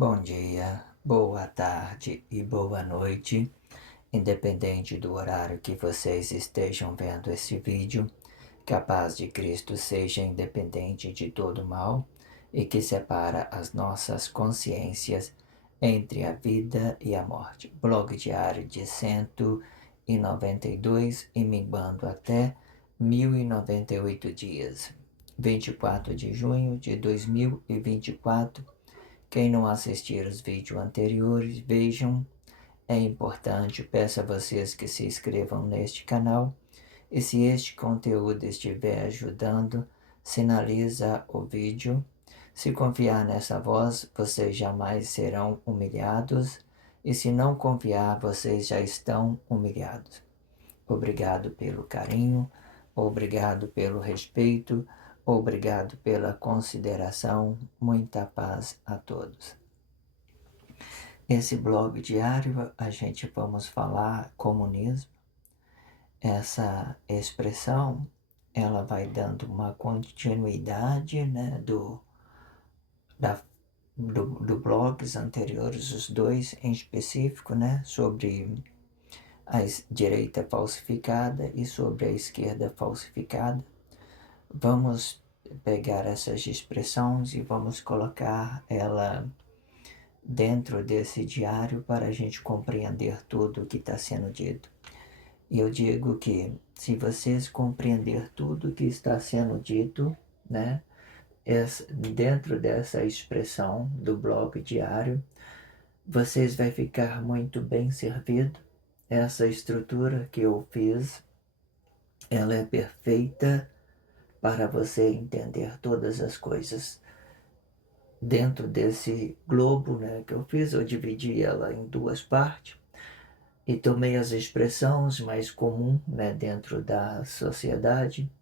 Bom dia, boa tarde e boa noite, independente do horário que vocês estejam vendo esse vídeo. Que a paz de Cristo seja independente de todo mal e que separa as nossas consciências entre a vida e a morte. Blog diário de 192 e minguando até 1098 dias. 24 de junho de 2024. Quem não assistir os vídeos anteriores, vejam. É importante, peço a vocês que se inscrevam neste canal. E se este conteúdo estiver ajudando, sinaliza o vídeo. Se confiar nessa voz, vocês jamais serão humilhados. E se não confiar, vocês já estão humilhados. Obrigado pelo carinho, obrigado pelo respeito, obrigado pela consideração. Muita paz a todos. Esse blog diário a gente vamos falar comunismo. Essa expressão ela vai dando uma continuidade, né, do blogs anteriores, os dois em específico, né, sobre a direita falsificada e sobre a esquerda falsificada. Vamos pegar essas expressões e vamos colocar ela dentro desse diário para a gente compreender tudo o que está sendo dito. E eu digo que se vocês compreender tudo o que está sendo dito, né, dentro dessa expressão do blog diário, vocês vão ficar muito bem servido. Essa estrutura que eu fiz, ela é perfeita para você entender todas as coisas. Dentro desse globo, né, que eu fiz, eu dividi ela em duas partes e tomei as expressões mais comuns, né, dentro da sociedade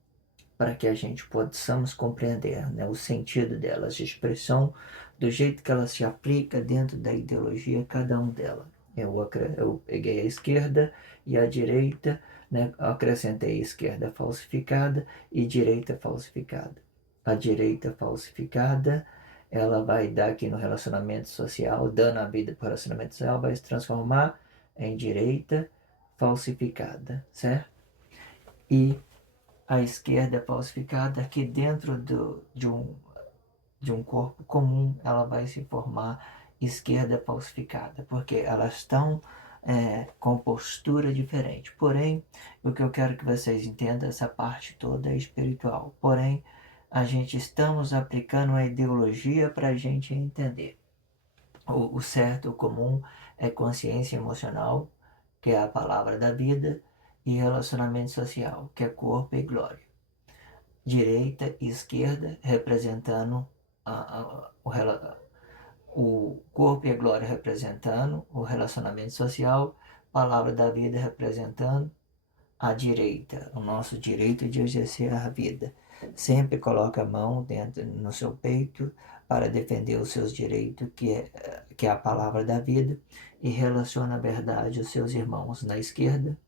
para que a gente possamos compreender, né, o sentido delas, a expressão do jeito que ela se aplica dentro da ideologia, cada um dela. Eu peguei a esquerda e a direita, né, acrescentei esquerda falsificada e direita falsificada. A direita falsificada, ela vai dar aqui no relacionamento social, dando a vida para o relacionamento social, vai se transformar em direita falsificada, certo? E a esquerda falsificada, que dentro de um corpo comum, ela vai se formar esquerda falsificada, porque elas estão com postura diferente. Porém, o que eu quero que vocês entendam, essa parte toda é espiritual. Porém, a gente estamos aplicando a ideologia para a gente entender. O certo, o comum, é consciência emocional, que é a palavra da vida, e relacionamento social, que é corpo e glória. Direita e esquerda representando o corpo e a glória representando o relacionamento social, palavra da vida representando a direita, o nosso direito de exercer a vida. Sempre coloca a mão dentro no seu peito para defender os seus direitos, que é a palavra da vida, e relaciona a verdade aos seus irmãos na esquerda,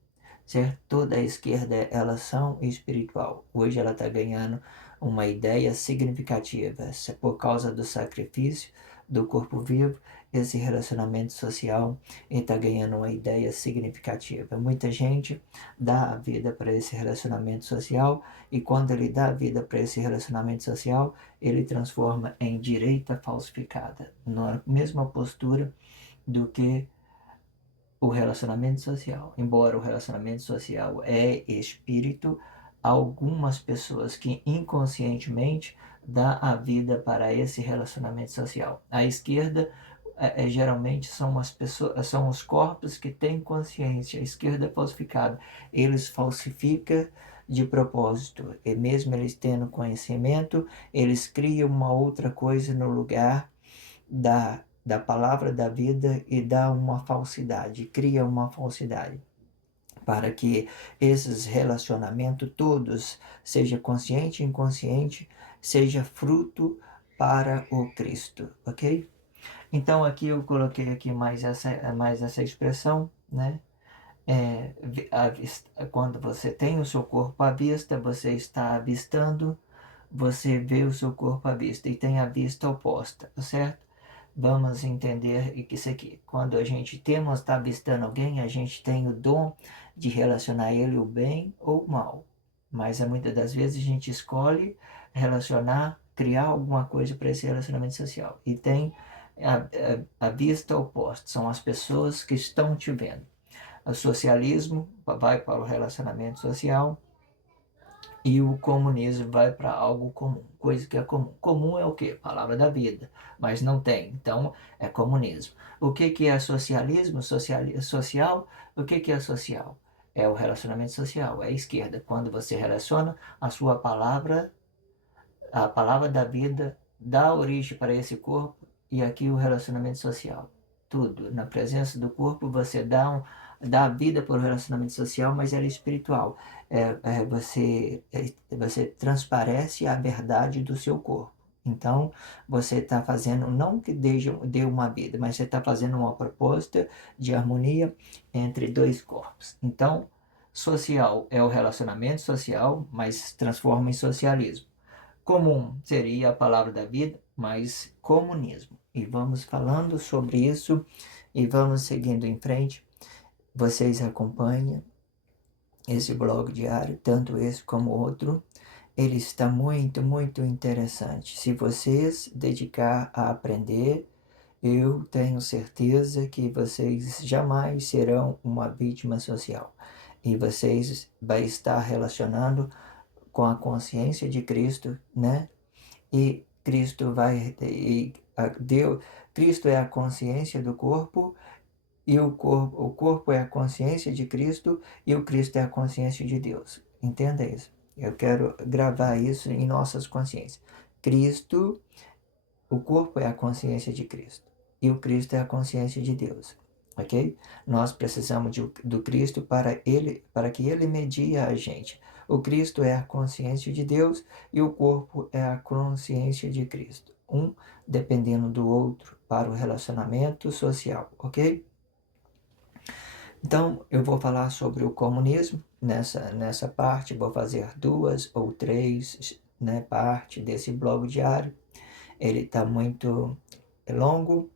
certo? Toda a esquerda é relação espiritual. Hoje ela está ganhando uma ideia significativa. Por causa do sacrifício do corpo vivo, esse relacionamento social está ganhando uma ideia significativa. Muita gente dá a vida para esse relacionamento social e quando ele dá a vida para esse relacionamento social, ele transforma em direita falsificada, na mesma postura do que o relacionamento social. Embora o relacionamento social é espírito, algumas pessoas que inconscientemente dá a vida para esse relacionamento social. A esquerda geralmente são as pessoas, são os corpos que têm consciência. A esquerda é falsificada. Eles falsificam de propósito. E mesmo eles tendo conhecimento, eles criam uma outra coisa no lugar da palavra da vida e dá uma falsidade, cria uma falsidade, para que esses relacionamentos todos, seja consciente e inconsciente, seja fruto para o Cristo, ok? Então aqui eu coloquei aqui mais essa expressão, né? Quando você tem o seu corpo à vista, você está avistando, você vê o seu corpo à vista e tem a vista oposta, certo? vamos entender que isso aqui, quando a gente está avistando alguém, a gente tem o dom de relacionar ele o bem ou o mal. Mas muitas das vezes a gente escolhe relacionar, criar alguma coisa para esse relacionamento social. E tem a vista oposta, são as pessoas que estão te vendo. O socialismo vai para o relacionamento social e o comunismo vai para algo comum, coisa que é comum. Comum é o quê? Palavra da vida, mas não tem, então é comunismo. O que que é socialismo? Social, o que que é social? É o relacionamento social, é a esquerda. Quando você relaciona a sua palavra, a palavra da vida, dá origem para esse corpo e aqui o relacionamento social. Tudo. Na presença do corpo você dá vida para o relacionamento social, mas ela é espiritual. Você transparece a verdade do seu corpo. Então, você está fazendo, não que dê uma vida, mas você está fazendo uma proposta de harmonia entre dois corpos. Então, social é o relacionamento social, mas transforma em socialismo. Comum seria a palavra da vida, mas comunismo. E vamos falando sobre isso e vamos seguindo em frente. Vocês acompanham esse blog diário, tanto esse como outro. Ele está muito, muito interessante. Se vocês dedicar a aprender, eu tenho certeza que vocês jamais serão uma vítima social. E vocês vai estar relacionando com a consciência de Cristo, né? E Cristo vai e Deus, Cristo é a consciência do corpo e o corpo é a consciência de Cristo e o Cristo é a consciência de Deus. Entenda isso. Eu quero gravar isso em nossas consciências. Cristo, o corpo é a consciência de Cristo e o Cristo é a consciência de Deus. Ok? Nós precisamos do Cristo para que ele medie a gente. O Cristo é a consciência de Deus e o corpo é a consciência de Cristo. Um dependendo do outro para o relacionamento social, ok? Então, eu vou falar sobre o comunismo nessa parte, vou fazer 2 ou 3, né, partes desse blog diário. Ele está muito longo,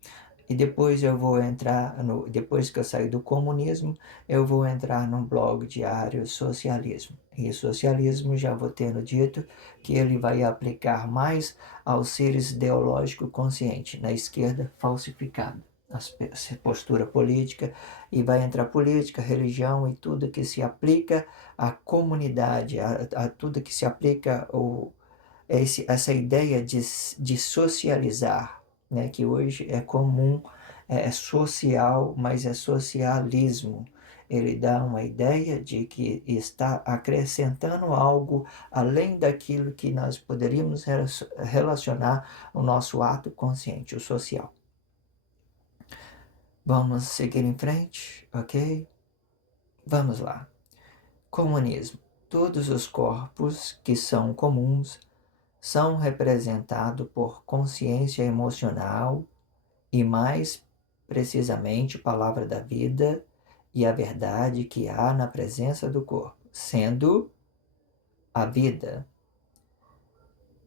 e depois eu vou entrar depois que eu sair do comunismo, eu vou entrar no blog diário socialismo. E socialismo já vou tendo dito que ele vai aplicar mais aos seres ideológicos conscientes, na esquerda falsificada, a postura política, e vai entrar política, religião e tudo que se aplica à comunidade, a tudo que se aplica essa ideia de socializar, né, que hoje é comum, é social, mas é socialismo. Ele dá uma ideia de que está acrescentando algo além daquilo que nós poderíamos relacionar o nosso ato consciente, o social. Vamos seguir em frente, ok? Vamos lá. Comunismo. Todos os corpos que são comuns são representados por consciência emocional e, mais precisamente, palavra da vida e a verdade que há na presença do corpo, sendo a vida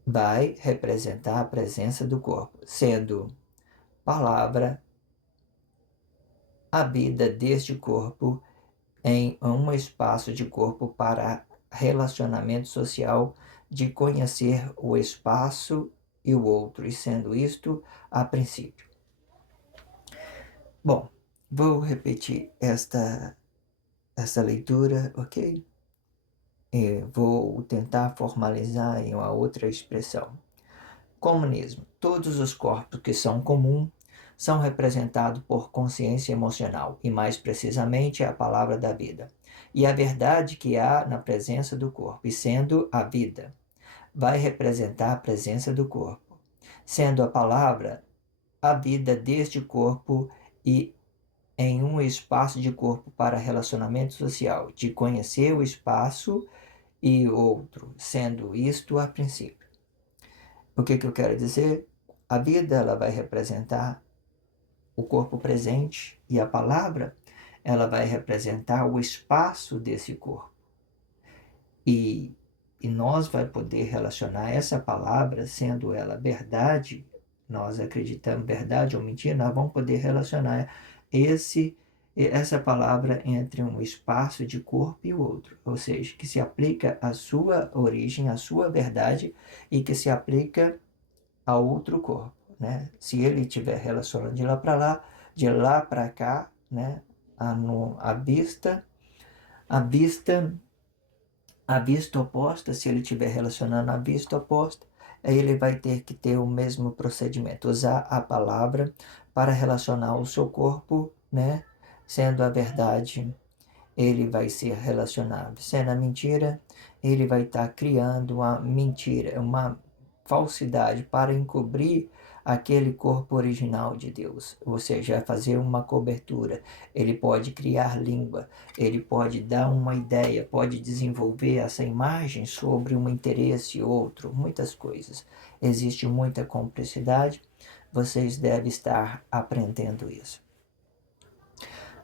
vai representar a presença do corpo, sendo palavra a vida deste corpo em um espaço de corpo para relacionamento social, de conhecer o espaço e o outro, e sendo isto a princípio. Bom, vou repetir essa leitura, ok? Vou tentar formalizar em uma outra expressão. Comunismo. Todos os corpos que são comuns são representados por consciência emocional, e mais precisamente a palavra da vida. E a verdade que há na presença do corpo, e sendo a vida, vai representar a presença do corpo, sendo a palavra a vida deste corpo e em um espaço de corpo para relacionamento social, de conhecer o espaço e outro, sendo isto a princípio. O que eu quero dizer? A vida ela vai representar o corpo presente e a palavra ela vai representar o espaço desse corpo. E nós vai poder relacionar essa palavra, sendo ela verdade, nós acreditamos verdade ou mentira, nós vamos poder relacionar essa palavra entre um espaço de corpo e o outro, ou seja, que se aplica à sua origem, à sua verdade e que se aplica a outro corpo, né? Se ele estiver relacionando de lá para cá, né? A vista, a vista, a vista oposta, se ele estiver relacionando a vista oposta, aí ele vai ter que ter o mesmo procedimento, usar a palavra para relacionar o seu corpo, né? Sendo a verdade, ele vai ser relacionado. Sendo a mentira, ele vai estar criando uma mentira, uma falsidade para encobrir aquele corpo original de Deus, ou seja, fazer uma cobertura. Ele pode criar língua, ele pode dar uma ideia, pode desenvolver essa imagem sobre um interesse outro, muitas coisas. Existe muita complexidade, vocês devem estar aprendendo isso.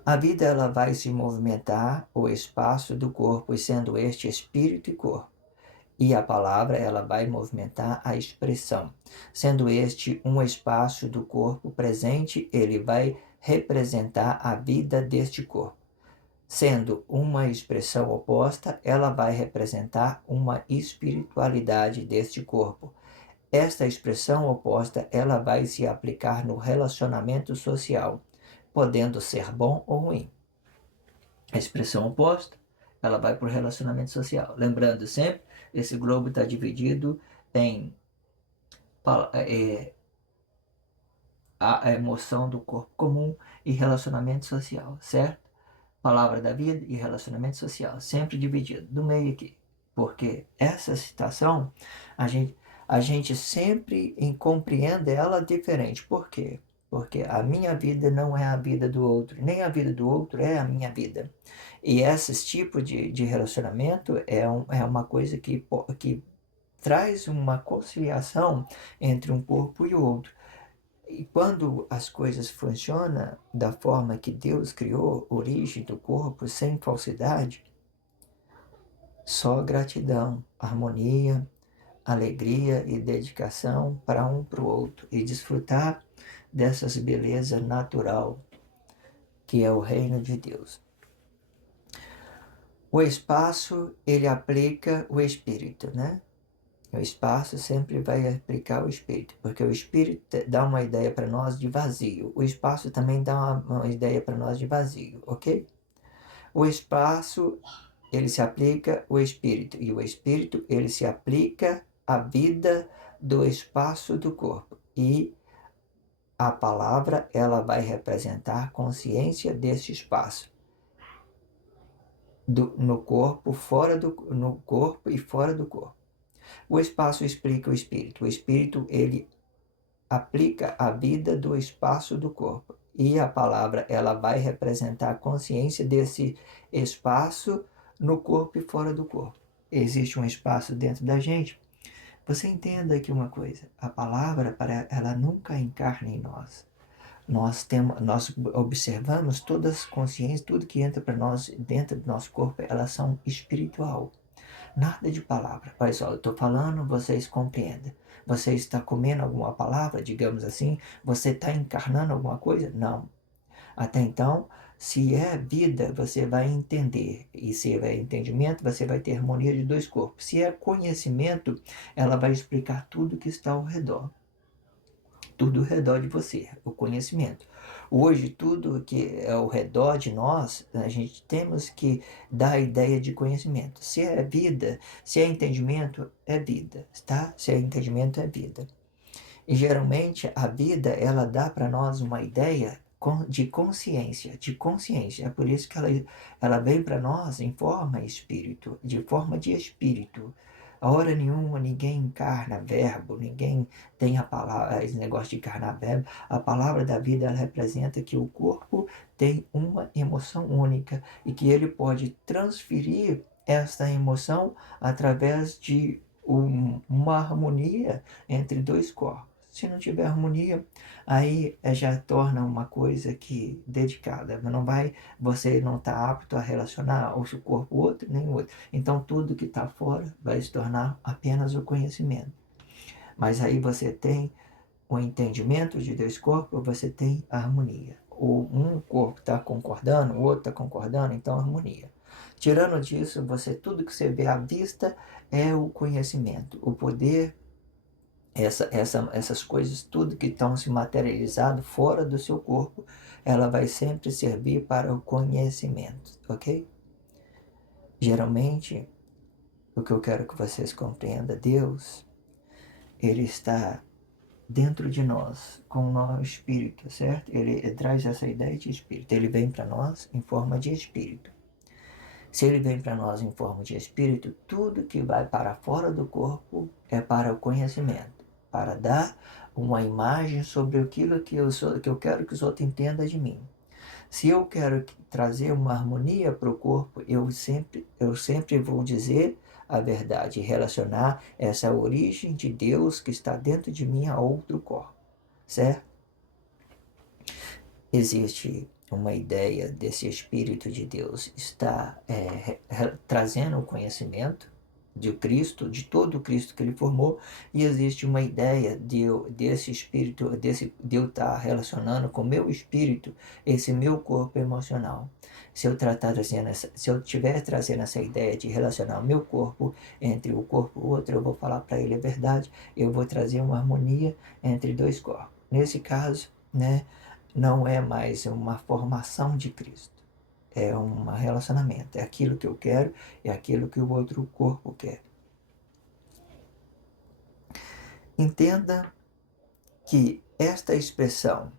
A vida ela vai se movimentar o espaço do corpo, e sendo este espírito e corpo. E a palavra ela vai movimentar a expressão. Sendo este um espaço do corpo presente, ele vai representar a vida deste corpo. Sendo uma expressão oposta, ela vai representar uma espiritualidade deste corpo. Esta expressão oposta, ela vai se aplicar no relacionamento social, podendo ser bom ou ruim. A expressão oposta, ela vai para o relacionamento social. Lembrando sempre, esse globo está dividido em a emoção do corpo comum e relacionamento social, certo? Palavra da vida e relacionamento social, sempre dividido, do meio aqui. Porque essa citação, a gente sempre compreende ela diferente. Por quê? Porque a minha vida não é a vida do outro, nem a vida do outro é a minha vida. E esse tipo de relacionamento é uma coisa que traz uma conciliação entre um corpo e o outro. E quando as coisas funcionam da forma que Deus criou, origem do corpo, sem falsidade, só gratidão, harmonia, alegria e dedicação para um para o outro e desfrutar dessas belezas natural que é o reino de Deus. O espaço, ele aplica o espírito, né? O espaço sempre vai aplicar o espírito, porque o espírito dá uma ideia para nós de vazio. O espaço também dá uma ideia para nós de vazio, ok? O espaço, ele se aplica o espírito, e o espírito, ele se aplica à vida do espaço do corpo. E a palavra, ela vai representar consciência desse espaço. No corpo, no corpo e fora do corpo. O espaço explica o espírito. O espírito, ele aplica a vida do espaço do corpo. E a palavra, ela vai representar a consciência desse espaço no corpo e fora do corpo. Existe um espaço dentro da gente. Você entenda aqui uma coisa. A palavra, ela nunca encarna em nós. Nós observamos todas as consciências, tudo que entra para nós dentro do nosso corpo, elas são espiritual. Nada de palavra. Olha só, eu estou falando, vocês compreendem. Você está comendo alguma palavra, digamos assim? Você está encarnando alguma coisa? Não. Até então, se é vida, você vai entender. E se é entendimento, você vai ter harmonia de dois corpos. Se é conhecimento, ela vai explicar tudo que está ao redor. Tudo ao redor de você, o conhecimento. Hoje, tudo que é ao redor de nós, a gente temos que dar a ideia de conhecimento. Se é vida, se é entendimento, é vida, tá? Se é entendimento, é vida. E geralmente a vida, ela dá para nós uma ideia de consciência, de consciência. É por isso que ela vem para nós em forma espírito, de forma de espírito. A hora nenhuma ninguém encarna verbo, ninguém tem a palavra, esse negócio de encarnar verbo. A palavra da vida ela representa que o corpo tem uma emoção única e que ele pode transferir esta emoção através de uma harmonia entre dois corpos. Se não tiver harmonia, aí já torna uma coisa que dedicada. Você não está apto a relacionar o seu corpo outro nem o outro. Então tudo que está fora vai se tornar apenas o conhecimento. Mas aí você tem o entendimento de dois corpos, você tem harmonia. Um corpo está concordando, o outro está concordando, então harmonia. Tirando disso, tudo que você vê à vista é o conhecimento, o poder, essas coisas, tudo que estão se materializando fora do seu corpo, ela vai sempre servir para o conhecimento, ok? Geralmente, o que eu quero que vocês compreendam, Deus, Ele está dentro de nós, com o nosso espírito, certo? Ele traz essa ideia de espírito. Ele vem para nós em forma de espírito. Se ele vem para nós em forma de espírito, tudo que vai para fora do corpo é para o conhecimento, para dar uma imagem sobre aquilo que eu quero que os outros entendam de mim. Se eu quero trazer uma harmonia para o corpo, eu sempre vou dizer a verdade, relacionar essa origem de Deus que está dentro de mim a outro corpo, certo? Existe uma ideia desse Espírito de Deus está trazendo o conhecimento de Cristo, de todo o Cristo que ele formou, e existe uma ideia desse Espírito, de eu estar relacionando com o meu espírito, esse meu corpo emocional. Se eu estiver trazendo essa ideia de relacionar o meu corpo entre o corpo e o outro, eu vou falar para ele a verdade, eu vou trazer uma harmonia entre dois corpos. Nesse caso, né, não é mais uma formação de Cristo. É um relacionamento. É aquilo que eu quero, é aquilo que o outro corpo quer. Entenda que esta expressão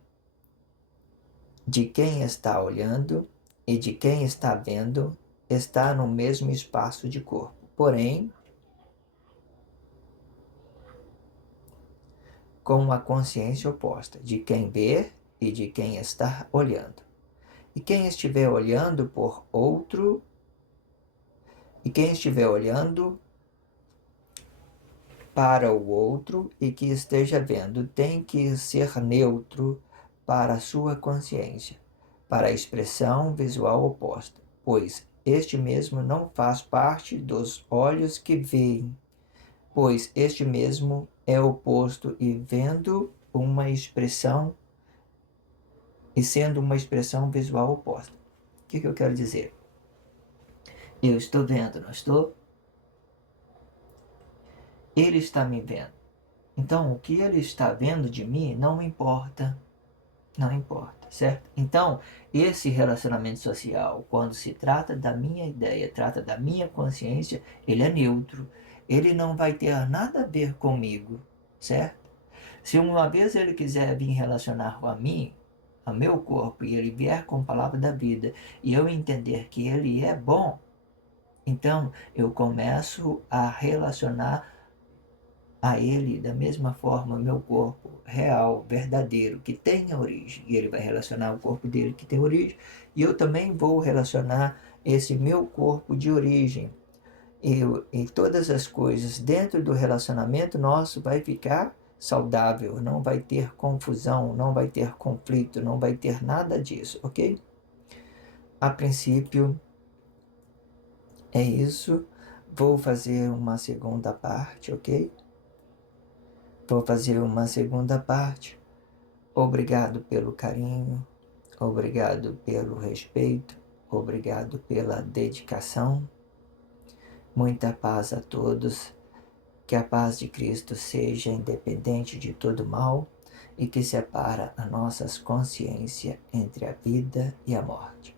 de quem está olhando e de quem está vendo está no mesmo espaço de corpo. Porém, com uma consciência oposta de quem vê e de quem está olhando. E quem estiver olhando por outro, e quem estiver olhando para o outro e que esteja vendo, tem que ser neutro para a sua consciência, para a expressão visual oposta, pois este mesmo não faz parte dos olhos que veem, pois este mesmo é oposto e vendo uma expressão e sendo uma expressão visual oposta. O que eu quero dizer? Eu estou vendo, não estou? Ele está me vendo. Então, o que ele está vendo de mim não importa. Não importa, certo? Então, esse relacionamento social, quando se trata da minha ideia, trata da minha consciência, ele é neutro. Ele não vai ter nada a ver comigo, certo? Se uma vez ele quiser vir relacionar com a mim, a meu corpo, e ele vier com a palavra da vida, e eu entender que ele é bom, então eu começo a relacionar a ele da mesma forma meu corpo real, verdadeiro, que tem origem, e ele vai relacionar o corpo dele que tem origem, e eu também vou relacionar esse meu corpo de origem. E todas as coisas dentro do relacionamento nosso vai ficar saudável, não vai ter confusão, não vai ter conflito, não vai ter nada disso, ok? A princípio é isso. Vou fazer uma segunda parte, ok? Vou fazer uma segunda parte. Obrigado pelo carinho, obrigado pelo respeito, obrigado pela dedicação. Muita paz a todos. Que a paz de Cristo seja independente de todo mal e que separa a nossa consciência entre a vida e a morte.